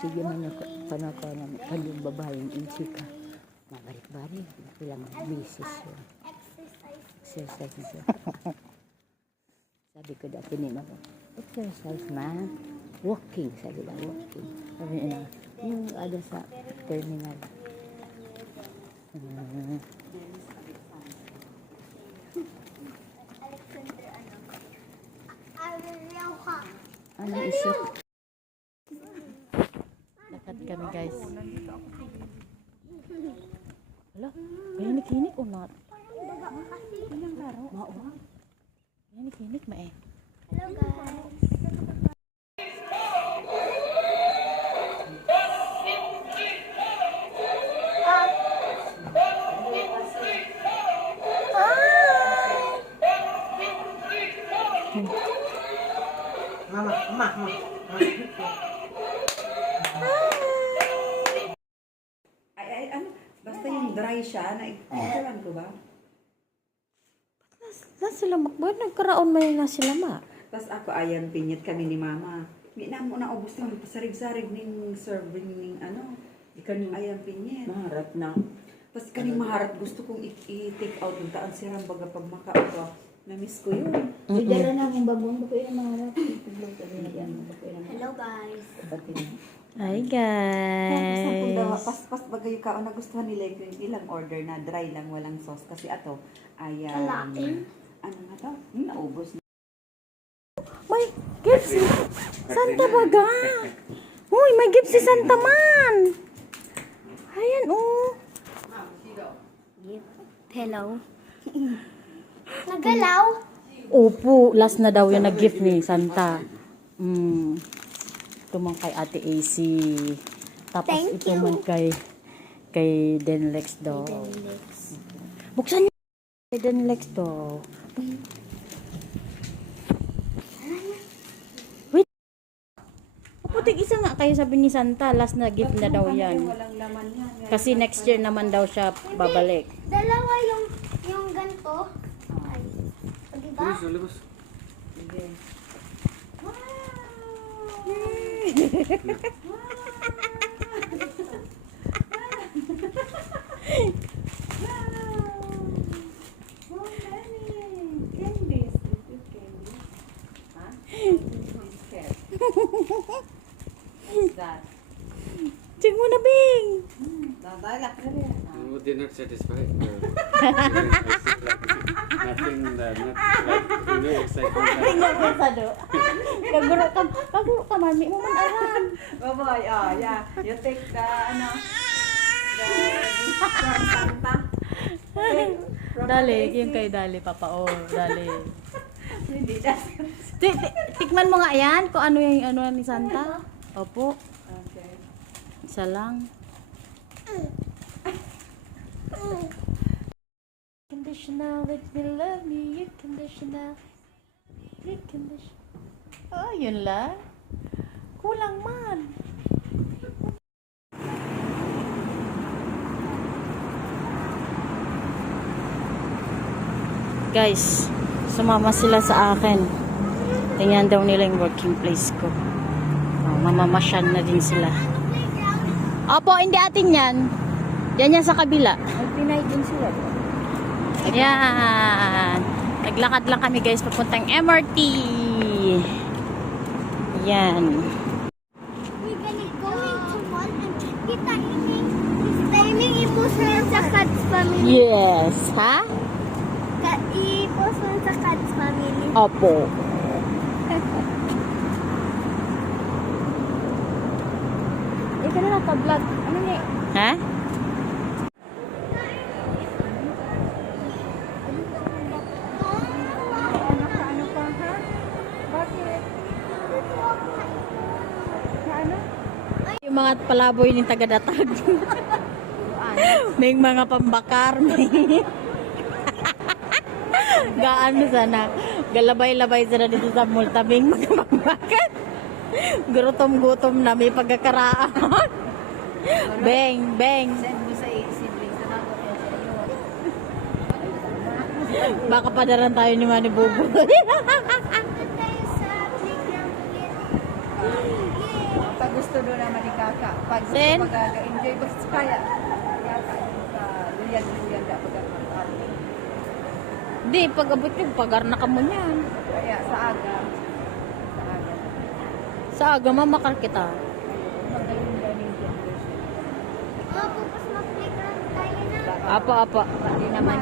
Sige man ako, panaka ng kanyang babaeng insika. Mabalik-balik, ilang bisis yun. Exercise yun. Sabi ko dati ni Mama, exercise man. Walking, sabi lang, walking. Sabi niya, yung ada sa terminal. Ano isip? Lakad kami guys. Wala, kinik-kinik o not? Mao. Kinik ma eh. Hello guys. Mama. Ay, ano? Basta yung dry siya, naikulan ko ba? Na sila makbay nagkaraon may na sila ma. Tapos ako ayang pinyit kami ni Mama. May na mo na ubos yung pasarig-sarig ning serving ning ano. Ikaw ayang pinyit. Maharap na. Tapos kaning maharap gusto kong i-take out yung taan siram baga pag makaupo. Na-miss ko yun. Sigara na akong bagong bakoy na maharap. Hello guys. Hi Tapos daw, guys. pas bagay ka na gustuhan nila yung ilang order na dry lang, walang sauce. Kasi ato, ay, Kalain? ano nga to? Naubos na. May gift si Santa baga. Uy, may gift si Santa man. Ayan oh. Hello. Nagalaw? Opo, last na daw yung nag-gift ni Santa. Ito man kay Ate AC. Tapos Thank ito you. man kay Denlex daw. Buksan niyo kay Denlex daw. Wait. Putik isa nga kayo sabi ni Santa, last na gift na daw yan. Walang laman yan. Kasi next year naman daw siya babalik. Dalawa yung ganito. Ay. O, diba? Sige. Tsing mo na, Bing! You did not satisfy. Nothing, not like excitement. Tingnan mo sa do. Kaguro ka, mami mo man aram. Baboy, oh, yeah. You take the, ano, the gift from Santa. Dali, yung kay Dali, Papa. Oh, Dali. Hindi, that's Tikman mo nga yan kung ano yung ano ni Santa. Opo, okay. isa lang. Conditional, let me love me, you conditional. You conditional. Oh, yun lang. Kulang man. Guys, sumama sila sa akin. Tingnan daw nila yung working place ko. Oh, mamamasyan na din sila. Opo, hindi atin yan. Yan yan sa kabila. Pinay din sila. Ayan. Naglakad lang kami guys papuntang MRT. Yan. We're gonna going to mall and kita timing i-post mo yan sa Cats Family. Yes, ha? I-post mo yan sa Cats Family. Opo. Ika na lang ka-vlog. Ano nga? Ha? Ano pa ha? Bakit? Ano? Yung mga palaboy ng taga-datag. May mga pambakar. May gaano sana. Galabay-labay sana dito sa multabing mga pambakar. Gutom-gutom na may pagkakaraan. Beng, beng. Send mo sa siblings na ako sa iyo. Baka padaran tayo ni Manny Bubu. Tayo sa playground ulit. Yay! gusto doon naman ni Kaka. Pag gusto Sen? mag-enjoy, basta kaya. Kaka, luyan dapat ang Di, pag abot yung pagar na ka mo niyan. Kaya sa aga. Sa aga, mamakal kita. Magaling learning generation. Oh, bukas mag-playground tayo na. Apa. Hindi naman